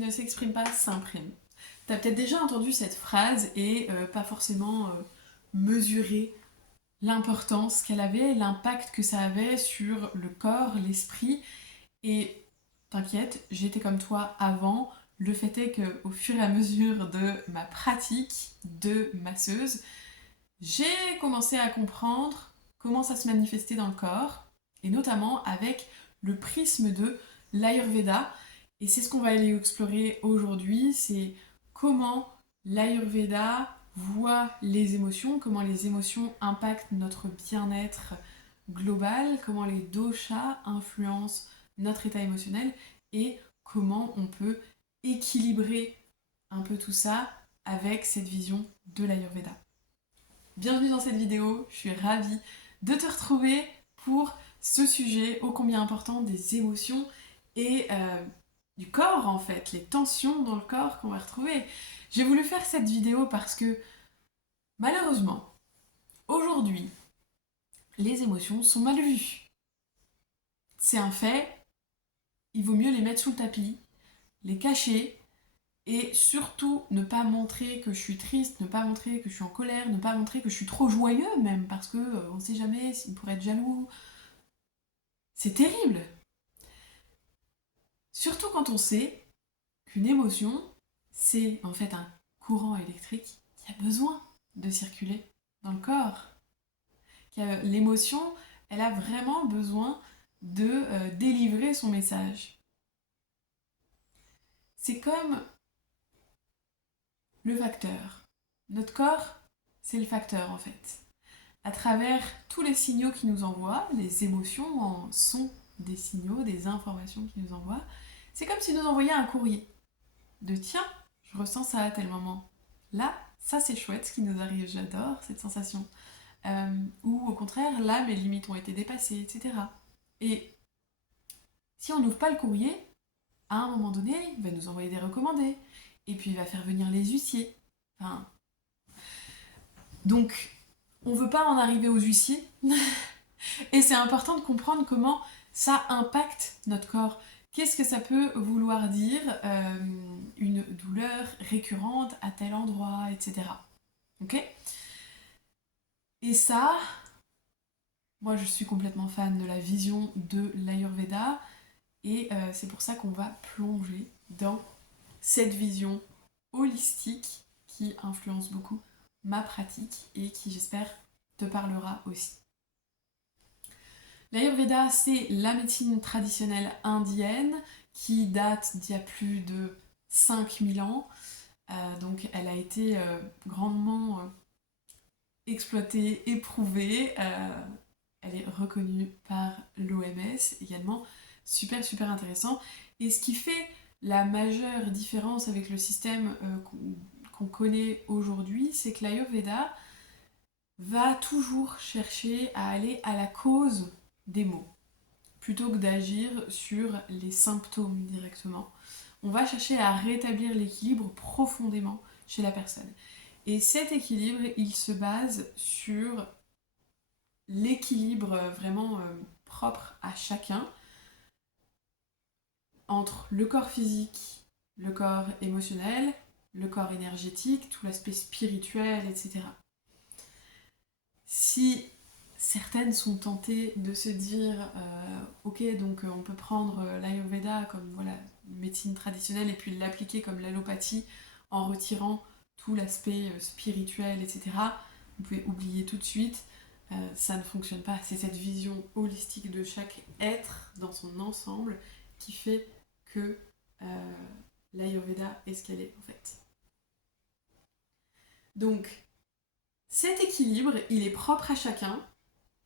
ne s'exprime pas s'imprime. T'as peut-être déjà entendu cette phrase et pas forcément mesuré l'importance qu'elle avait, l'impact que ça avait sur le corps, l'esprit. Et t'inquiète, j'étais comme toi avant. Le fait est qu'au fur et à mesure de ma pratique de masseuse, j'ai commencé à comprendre comment ça se manifestait dans le corps, et notamment avec le prisme de l'Ayurveda. Et c'est ce qu'on va aller explorer aujourd'hui, c'est comment l'Ayurveda voit les émotions, comment les émotions impactent notre bien-être global, comment les doshas influencent notre état émotionnel et comment on peut équilibrer un peu tout ça avec cette vision de l'Ayurveda. Bienvenue dans cette vidéo, je suis ravie de te retrouver pour ce sujet ô combien important des émotions et du corps en fait, les tensions dans le corps qu'on va retrouver. J'ai voulu faire cette vidéo parce que malheureusement, aujourd'hui, les émotions sont mal vues. C'est un fait, il vaut mieux les mettre sous le tapis, les cacher et surtout ne pas montrer que je suis triste, ne pas montrer que je suis en colère, ne pas montrer que je suis trop joyeux même parce que on sait jamais s'il pourrait être jaloux. C'est terrible. Surtout quand on sait qu'une émotion, c'est en fait un courant électrique qui a besoin de circuler dans le corps. L'émotion, elle a vraiment besoin de délivrer son message. C'est comme le facteur. Notre corps, c'est le facteur en fait. À travers tous les signaux qu'il nous envoie, les émotions en sont des signaux, des informations qu'il nous envoie. C'est comme s'il nous envoyait un courrier de tiens, je ressens ça à tel moment. Là, ça c'est chouette ce qui nous arrive, j'adore cette sensation. Ou au contraire, là mes limites ont été dépassées, etc. Et si on n'ouvre pas le courrier, à un moment donné, il va nous envoyer des recommandés. Et puis il va faire venir les huissiers. Enfin, donc, on veut pas en arriver aux huissiers. Et c'est important de comprendre comment ça impacte notre corps. Qu'est-ce que ça peut vouloir dire une douleur récurrente à tel endroit, etc. Ok ? Et ça, moi je suis complètement fan de la vision de l'Ayurveda et c'est pour ça qu'on va plonger dans cette vision holistique qui influence beaucoup ma pratique et qui j'espère te parlera aussi. L'Ayurveda, c'est la médecine traditionnelle indienne qui date d'il y a plus de 5000 ans. Donc elle a été grandement exploitée, éprouvée. Elle est reconnue par l'OMS également. Super, super intéressant. Et ce qui fait la majeure différence avec le système qu'on connaît aujourd'hui, c'est que l'Ayurveda va toujours chercher à aller à la cause des maux, plutôt que d'agir sur les symptômes directement. On va chercher à rétablir l'équilibre profondément chez la personne. Et cet équilibre, il se base sur l'équilibre vraiment propre à chacun entre le corps physique, le corps émotionnel, le corps énergétique, tout l'aspect spirituel, etc. Si certaines sont tentées de se dire ok, donc on peut prendre l'Ayurveda comme voilà, médecine traditionnelle et puis l'appliquer comme l'allopathie en retirant tout l'aspect spirituel, etc. Vous pouvez oublier tout de suite, ça ne fonctionne pas. C'est cette vision holistique de chaque être dans son ensemble qui fait que l'Ayurveda est ce qu'elle est en fait. Donc, cet équilibre, il est propre à chacun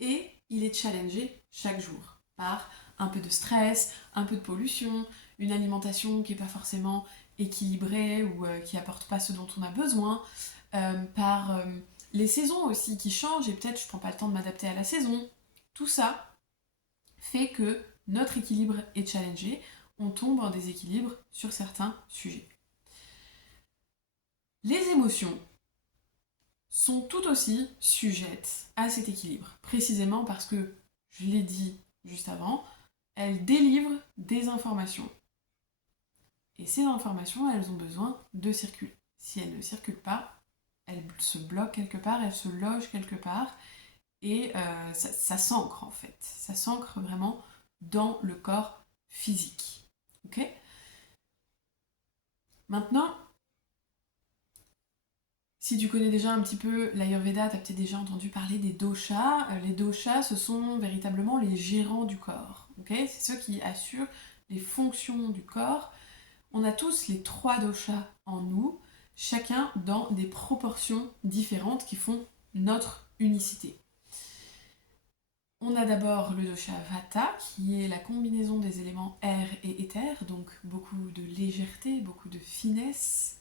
et il est challengé chaque jour par un peu de stress, un peu de pollution, une alimentation qui n'est pas forcément équilibrée ou qui apporte pas ce dont on a besoin, par les saisons aussi qui changent et peut-être je prends pas le temps de m'adapter à la saison. Tout ça fait que notre équilibre est challengé, on tombe en déséquilibre sur certains sujets. Les émotions sont tout aussi sujettes à cet équilibre, précisément parce que, je l'ai dit juste avant, elles délivrent des informations. Et ces informations, elles ont besoin de circuler. Si elles ne circulent pas, elles se bloquent quelque part, elles se logent quelque part, et ça s'ancre en fait. Ça s'ancre vraiment dans le corps physique. Ok ? Maintenant, si tu connais déjà un petit peu l'Ayurveda, tu as peut-être déjà entendu parler des doshas. Les doshas, ce sont véritablement les gérants du corps. Okay, c'est ceux qui assurent les fonctions du corps. On a tous les 3 doshas en nous, chacun dans des proportions différentes qui font notre unicité. On a d'abord le dosha Vata, qui est la combinaison des éléments air et éther, donc beaucoup de légèreté, beaucoup de finesse,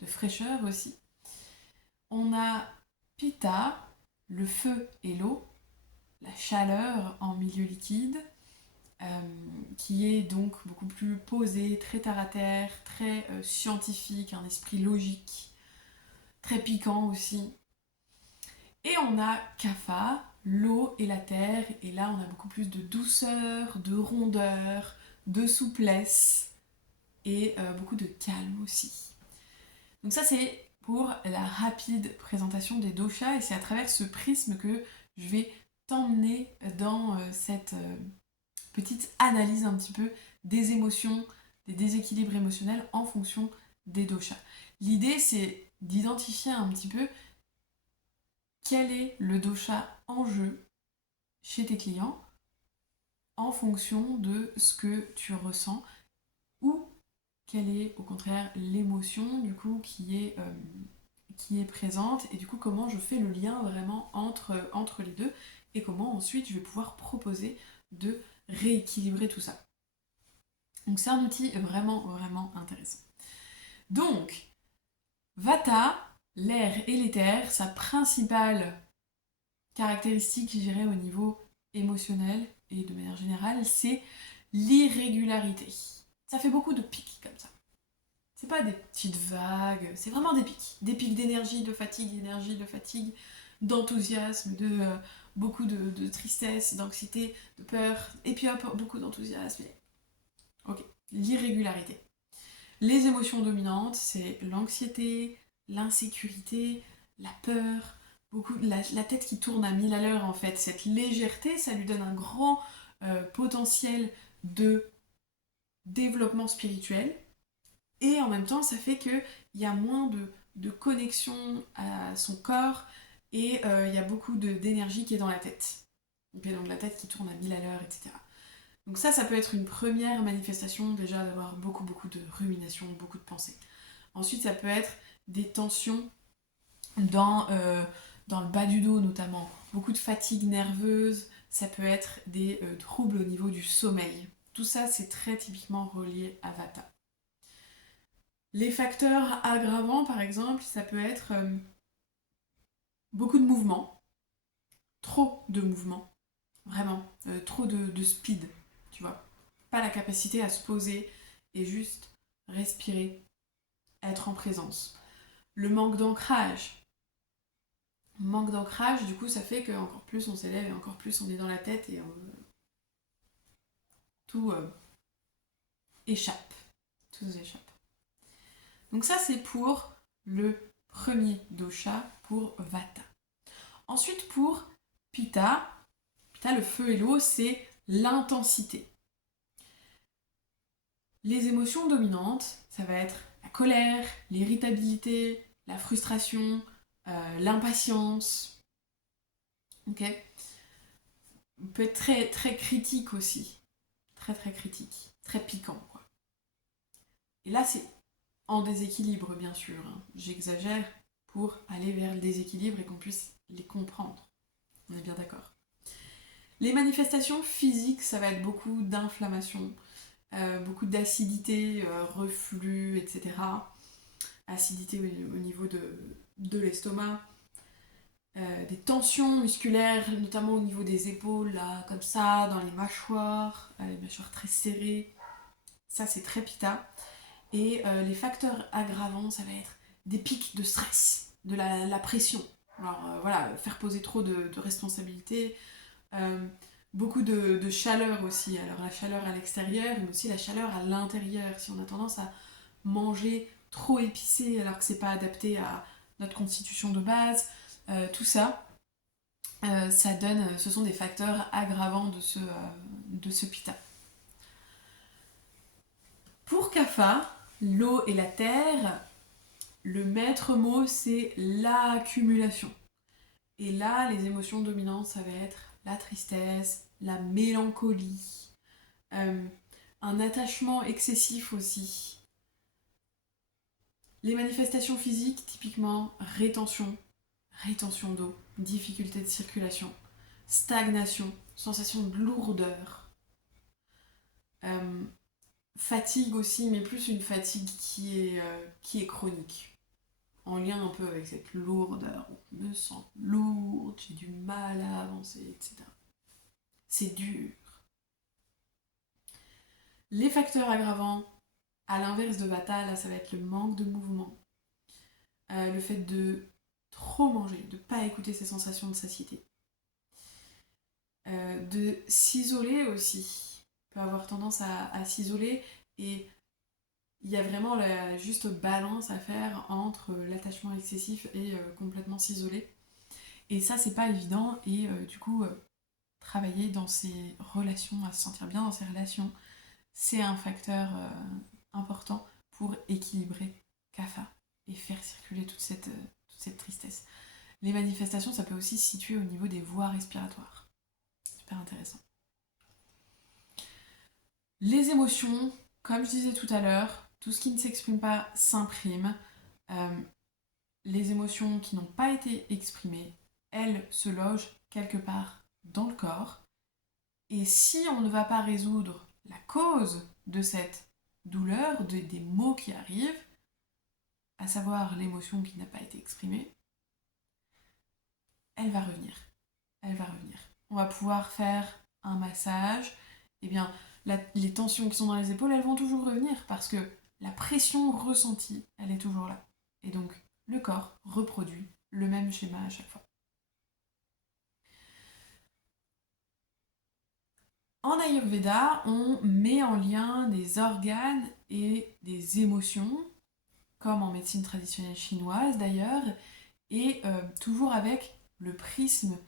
de fraîcheur aussi. On a Pitta, le feu et l'eau, la chaleur en milieu liquide, qui est donc beaucoup plus posé, très terre à terre, très scientifique, un esprit logique, très piquant aussi. Et on a Kapha, l'eau et la terre, et là on a beaucoup plus de douceur, de rondeur, de souplesse, et beaucoup de calme aussi. Donc ça c'est pour la rapide présentation des doshas, et c'est à travers ce prisme que je vais t'emmener dans cette petite analyse un petit peu des émotions, des déséquilibres émotionnels en fonction des doshas. L'idée c'est d'identifier un petit peu quel est le dosha en jeu chez tes clients en fonction de ce que tu ressens, ou quelle est au contraire l'émotion du coup qui est présente, et du coup comment je fais le lien vraiment entre les deux, et comment ensuite je vais pouvoir proposer de rééquilibrer tout ça. Donc c'est un outil vraiment vraiment intéressant. Donc Vata, l'air et l'éther, sa principale caractéristique, je dirais, au niveau émotionnel et de manière générale, c'est l'irrégularité. Ça fait beaucoup de pics comme ça. C'est pas des petites vagues, c'est vraiment des pics. Des pics d'énergie, de fatigue, d'enthousiasme, de beaucoup de tristesse, d'anxiété, de peur, et puis hop, beaucoup d'enthousiasme. Ok, l'irrégularité. Les émotions dominantes, c'est l'anxiété, l'insécurité, la peur, beaucoup la tête qui tourne à 1000 à l'heure en fait. Cette légèreté, ça lui donne un grand potentiel de développement spirituel, et en même temps ça fait qu'il y a moins de connexion à son corps, et il y a beaucoup d'énergie qui est dans la tête. Okay, donc la tête qui tourne à 1000 à l'heure, etc. Donc ça peut être une première manifestation déjà d'avoir beaucoup de rumination, beaucoup de pensées. Ensuite ça peut être des tensions dans le bas du dos notamment, beaucoup de fatigue nerveuse, ça peut être des troubles au niveau du sommeil. Tout ça c'est très typiquement relié à Vata. Les facteurs aggravants par exemple, ça peut être beaucoup de mouvements, trop de mouvements, vraiment, trop de speed, tu vois. Pas la capacité à se poser et juste respirer, être en présence. Le manque d'ancrage. Manque d'ancrage, du coup, ça fait qu'encore plus on s'élève et encore plus on est dans la tête, et tout échappe. Tout nous échappe. Donc ça, c'est pour le premier dosha, pour Vata. Ensuite, pour Pitta, le feu et l'eau, c'est l'intensité. Les émotions dominantes, ça va être la colère, l'irritabilité, la frustration, l'impatience. Ok ? On peut être très, très critique aussi. Très, très critique. Très piquant, quoi. Et là, c'est en déséquilibre, bien sûr. Hein. J'exagère pour aller vers le déséquilibre et qu'on puisse les comprendre. On est bien d'accord. Les manifestations physiques, ça va être beaucoup d'inflammation, beaucoup d'acidité, reflux, etc. Acidité au niveau de l'estomac, des tensions musculaires, notamment au niveau des épaules, là, comme ça, dans les mâchoires très serrées. Ça, c'est très Pitta. Et les facteurs aggravants, ça va être des pics de stress, de la pression. Alors voilà, faire poser trop de responsabilités, beaucoup de chaleur aussi. Alors la chaleur à l'extérieur, mais aussi la chaleur à l'intérieur. Si on a tendance à manger trop épicé alors que c'est pas adapté à notre constitution de base. Tout ça, ce sont des facteurs aggravants de ce pitta. Pour Kapha, l'eau et la terre, le maître mot c'est l'accumulation. Et là, les émotions dominantes, ça va être la tristesse, la mélancolie, un attachement excessif aussi. Les manifestations physiques, typiquement rétention d'eau, difficulté de circulation, stagnation, sensation de lourdeur, fatigue aussi, mais plus une fatigue qui est chronique, en lien un peu avec cette lourdeur. Je me sens lourde, j'ai du mal à avancer, etc. C'est dur. Les facteurs aggravants, à l'inverse de Vata, là ça va être le manque de mouvement, le fait de trop manger, de ne pas écouter ses sensations de satiété, de s'isoler aussi. On peut avoir tendance à s'isoler et il y a vraiment la juste balance à faire entre l'attachement excessif et complètement s'isoler. Et ça, c'est pas évident et du coup, travailler dans ses relations, à se sentir bien dans ses relations, c'est un facteur important pour équilibrer Kapha et faire circuler toute cette tristesse. Les manifestations, ça peut aussi se situer au niveau des voies respiratoires. Super intéressant. Les émotions, comme je disais tout à l'heure, tout ce qui ne s'exprime pas s'imprime. Les émotions qui n'ont pas été exprimées, elles se logent quelque part dans le corps. Et si on ne va pas résoudre la cause de cette douleur, des mots qui arrivent, à savoir l'émotion qui n'a pas été exprimée, elle va revenir. Elle va revenir. On va pouvoir faire un massage. Eh bien, les tensions qui sont dans les épaules, elles vont toujours revenir parce que la pression ressentie, elle est toujours là. Et donc, le corps reproduit le même schéma à chaque fois. En Ayurveda, on met en lien des organes et des émotions, comme en médecine traditionnelle chinoise d'ailleurs, et toujours avec le prisme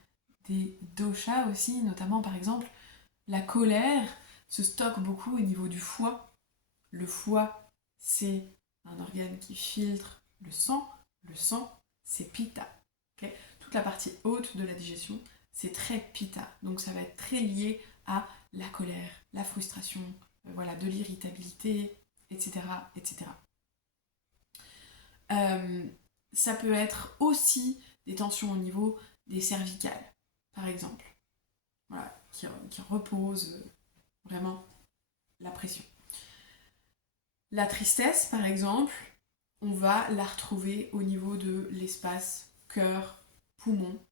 des doshas aussi, notamment par exemple la colère se stocke beaucoup au niveau du foie. Le foie, c'est un organe qui filtre le sang. Le sang, c'est pitta. Okay, toute la partie haute de la digestion, c'est très pitta. Donc ça va être très lié à la colère, la frustration, voilà, de l'irritabilité, etc. etc. Ça peut être aussi des tensions au niveau des cervicales, par exemple, voilà, qui reposent vraiment la pression. La tristesse, par exemple, on va la retrouver au niveau de l'espace cœur, poumon,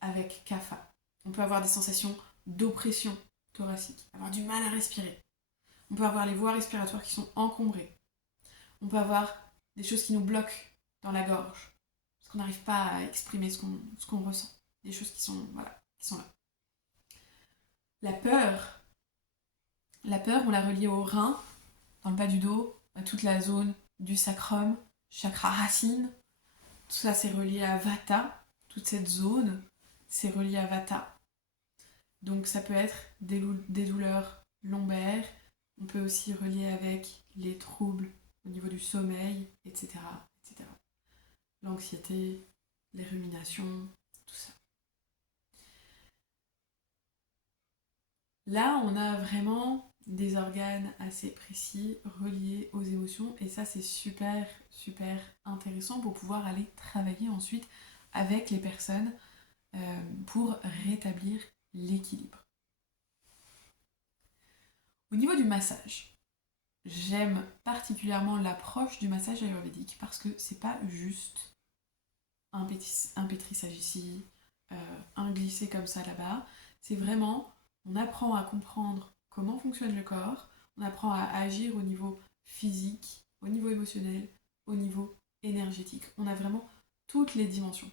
avec Kapha. On peut avoir des sensations d'oppression thoracique, avoir du mal à respirer. On peut avoir les voies respiratoires qui sont encombrées. On peut avoir des choses qui nous bloquent dans la gorge, parce qu'on n'arrive pas à exprimer ce qu'on ressent. Des choses qui sont là. La peur, on la relie au rein, dans le bas du dos, à toute la zone du sacrum, chakra racine. Tout ça, c'est relié à Vata. Toute cette zone, c'est relié à Vata. Donc ça peut être des douleurs lombaires. On peut aussi relier avec les troubles au niveau du sommeil, etc. etc. L'anxiété, les ruminations, tout ça. Là, on a vraiment des organes assez précis reliés aux émotions et ça, c'est super, super intéressant pour pouvoir aller travailler ensuite avec les personnes pour rétablir l'équilibre. Au niveau du massage, j'aime particulièrement l'approche du massage ayurvédique parce que c'est pas juste un pétrissage ici, un glissé comme ça là-bas. C'est vraiment, on apprend à comprendre comment fonctionne le corps, on apprend à agir au niveau physique, au niveau émotionnel, au niveau énergétique. On a vraiment toutes les dimensions.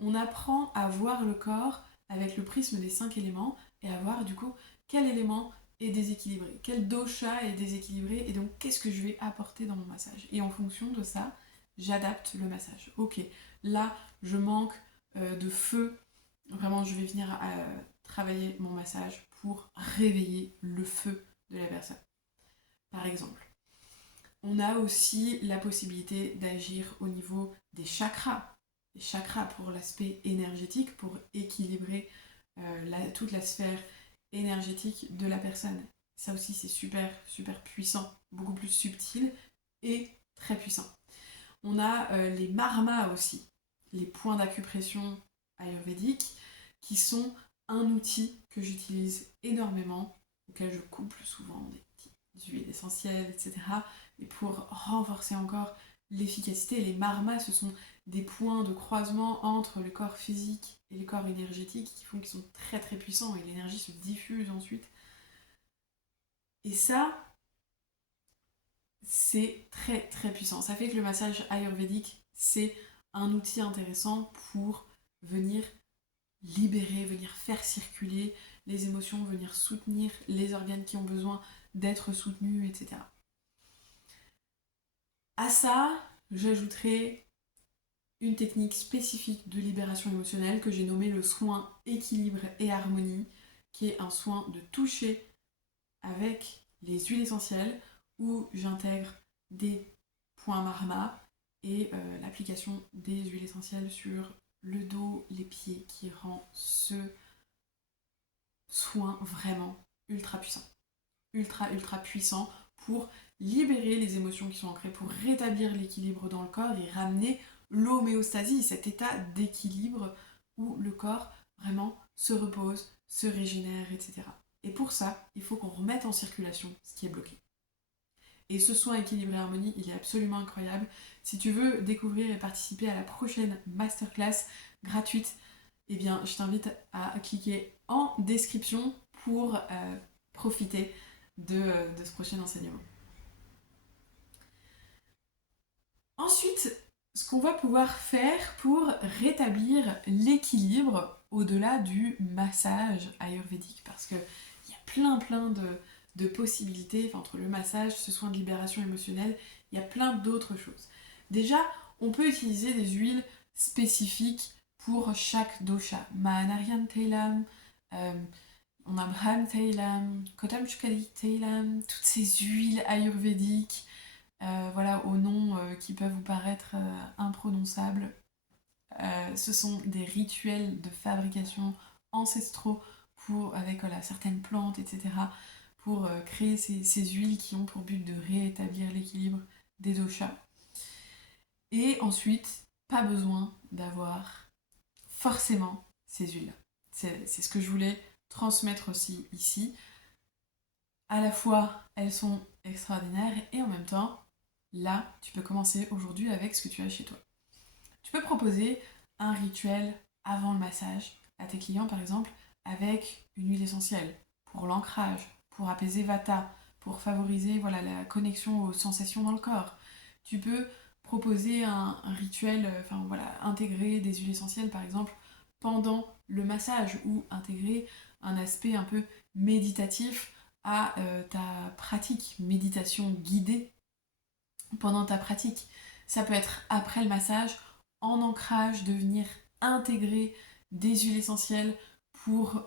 On apprend à voir le corps avec le prisme des 5 éléments et à voir du coup quel élément est déséquilibré, quel dosha est déséquilibré, et donc qu'est-ce que je vais apporter dans mon massage. Et en fonction de ça, j'adapte le massage. Ok, là, je manque de feu, vraiment, je vais venir travailler mon massage pour réveiller le feu de la personne, par exemple. On a aussi la possibilité d'agir au niveau des chakras. Les chakras pour l'aspect énergétique, pour équilibrer toute la sphère énergétique de la personne. Ça aussi, c'est super, super puissant, beaucoup plus subtil et très puissant. On a les marmas aussi, les points d'acupression ayurvédiques, qui sont un outil que j'utilise énormément, auquel je couple souvent des petites huiles essentielles, etc. Et pour renforcer encore l'efficacité, les marmas, ce sont des points de croisement entre le corps physique et le corps énergétique qui font qu'ils sont très très puissants et l'énergie se diffuse ensuite. Et ça, c'est très très puissant. Ça fait que le massage ayurvédique, c'est un outil intéressant pour venir libérer, venir faire circuler les émotions, venir soutenir les organes qui ont besoin d'être soutenus, etc. À ça, j'ajouterai une technique spécifique de libération émotionnelle que j'ai nommée le soin équilibre et harmonie, qui est un soin de toucher avec les huiles essentielles où j'intègre des points marma et l'application des huiles essentielles sur le dos, les pieds, qui rend ce soin vraiment ultra puissant. Ultra puissant pour libérer les émotions qui sont ancrées, pour rétablir l'équilibre dans le corps et ramener l'homéostasie, cet état d'équilibre où le corps vraiment se repose, se régénère, etc. Et pour ça, il faut qu'on remette en circulation ce qui est bloqué. Et ce soin équilibre et harmonie, il est absolument incroyable. Si tu veux découvrir et participer à la prochaine masterclass gratuite, eh bien, je t'invite à cliquer en description pour profiter de ce prochain enseignement. Ensuite, ce qu'on va pouvoir faire pour rétablir l'équilibre au-delà du massage ayurvédique, parce qu'il y a plein de possibilités entre le massage, ce soin de libération émotionnelle, il y a plein d'autres choses. Déjà, on peut utiliser des huiles spécifiques pour chaque dosha. Mahanaryan Tailam, on a Braham Tailam, Kotamchukali Tailam, toutes ces huiles ayurvédiques, voilà, aux noms qui peuvent vous paraître imprononçables. Ce sont des rituels de fabrication ancestraux avec certaines plantes, etc. pour créer ces huiles qui ont pour but de rétablir l'équilibre des doshas. Et ensuite, pas besoin d'avoir forcément ces huiles. C'est ce que je voulais transmettre aussi ici. À la fois, elles sont extraordinaires et en même temps, là, tu peux commencer aujourd'hui avec ce que tu as chez toi. Tu peux proposer un rituel avant le massage à tes clients, par exemple, avec une huile essentielle pour l'ancrage, pour apaiser Vata, pour favoriser la connexion aux sensations dans le corps. Tu peux proposer un rituel, intégrer des huiles essentielles, par exemple, pendant le massage ou intégrer un aspect un peu méditatif à ta pratique, méditation guidée pendant ta pratique. Ça peut être après le massage, en ancrage, de venir intégrer des huiles essentielles pour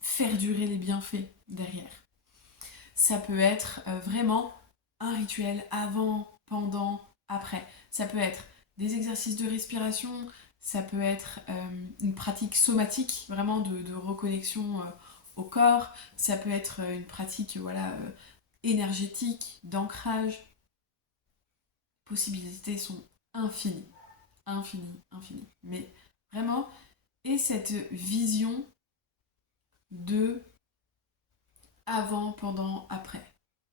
faire durer les bienfaits derrière. Ça peut être vraiment un rituel avant, pendant, après. Ça peut être des exercices de respiration, ça peut être une pratique somatique, vraiment de reconnexion au corps, ça peut être une pratique énergétique, d'ancrage. Les possibilités sont infinies. Infinies. Mais vraiment, et cette vision de avant, pendant, après.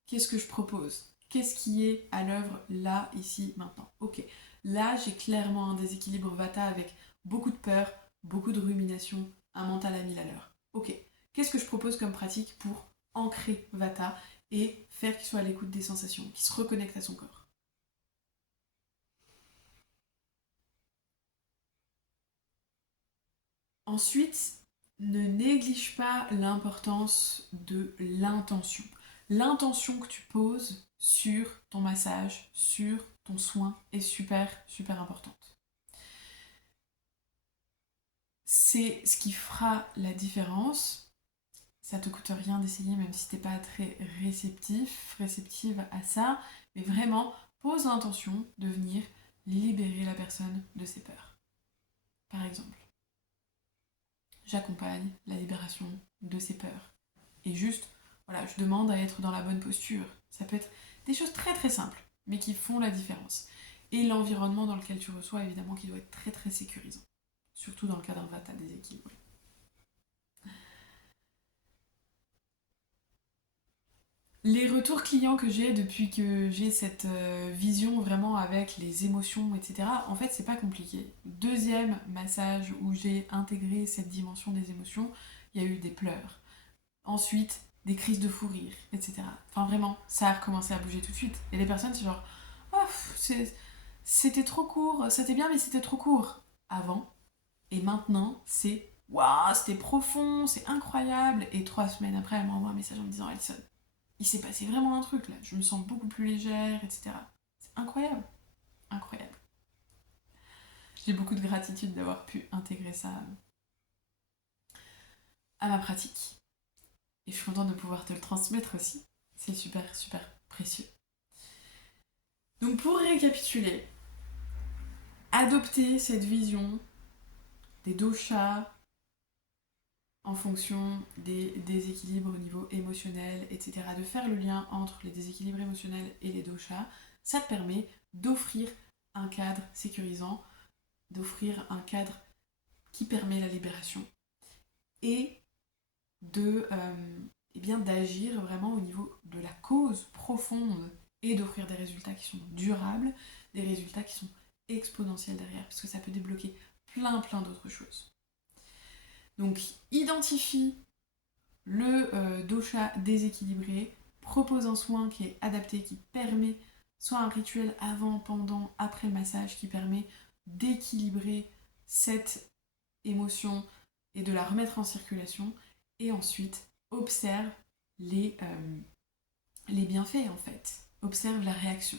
Qu'est-ce que je propose? Qu'est-ce qui est à l'œuvre là, ici, maintenant? Ok, là j'ai clairement un déséquilibre Vata avec beaucoup de peur, beaucoup de rumination, un mental à 1000 à l'heure. Ok, qu'est-ce que je propose comme pratique pour ancrer Vata et faire qu'il soit à l'écoute des sensations, qu'il se reconnecte à son corps? Ensuite, ne néglige pas l'importance de l'intention. L'intention que tu poses sur ton massage, sur ton soin est super, super importante. C'est ce qui fera la différence. Ça te coûte rien d'essayer, même si t'es pas très réceptive à ça. Mais vraiment, pose l'intention de venir libérer la personne de ses peurs. Par exemple, j'accompagne la libération de ses peurs. Et juste, voilà, je demande à être dans la bonne posture. Ça peut être des choses très très simples, mais qui font la différence. Et l'environnement dans lequel tu reçois, évidemment, qui doit être très très sécurisant. Surtout dans le cas d'un vata déséquilibré. Les retours clients que j'ai depuis que j'ai cette vision vraiment avec les émotions, etc., en fait, c'est pas compliqué. Deuxième massage où j'ai intégré cette dimension des émotions, il y a eu des pleurs. Ensuite, des crises de fou rire, etc. Enfin, vraiment, ça a recommencé à bouger tout de suite. Et les personnes, c'est genre, oh, c'était trop court, c'était bien, mais c'était trop court avant. Et maintenant, c'est, waouh, c'était profond, c'est incroyable. Et 3 semaines après, elle m'envoie un message en me disant, Alison, il s'est passé vraiment un truc là, je me sens beaucoup plus légère, etc. C'est incroyable, incroyable. J'ai beaucoup de gratitude d'avoir pu intégrer ça à ma pratique. Et je suis contente de pouvoir te le transmettre aussi. C'est super, super précieux. Donc pour récapituler, adopter cette vision des doshas en fonction des déséquilibres au niveau émotionnel, etc., de faire le lien entre les déséquilibres émotionnels et les doshas, ça te permet d'offrir un cadre sécurisant, d'offrir un cadre qui permet la libération et de eh bien, d'agir vraiment au niveau de la cause profonde et d'offrir des résultats qui sont durables, des résultats qui sont exponentiels derrière, parce que ça peut débloquer plein d'autres choses. Donc identifie le dosha déséquilibré, propose un soin qui est adapté, qui permet soit un rituel avant, pendant, après le massage, qui permet d'équilibrer cette émotion et de la remettre en circulation, et ensuite observe les bienfaits en fait, observe la réaction,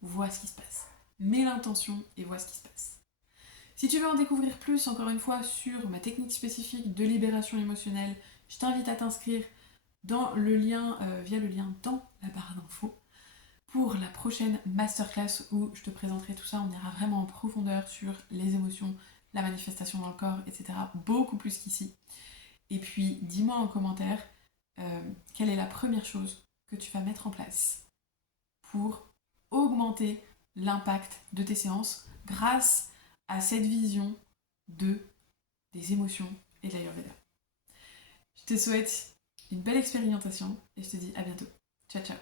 vois ce qui se passe, mets l'intention et vois ce qui se passe. Si tu veux en découvrir plus, encore une fois, sur ma technique spécifique de libération émotionnelle, je t'invite à t'inscrire dans le lien, via le lien dans la barre d'infos pour la prochaine masterclass où je te présenterai tout ça. On ira vraiment en profondeur sur les émotions, la manifestation dans le corps, etc. Beaucoup plus qu'ici. Et puis, dis-moi en commentaire quelle est la première chose que tu vas mettre en place pour augmenter l'impact de tes séances grâce à cette vision des émotions et de l'Ayurveda. Je te souhaite une belle expérimentation et je te dis à bientôt. Ciao ciao.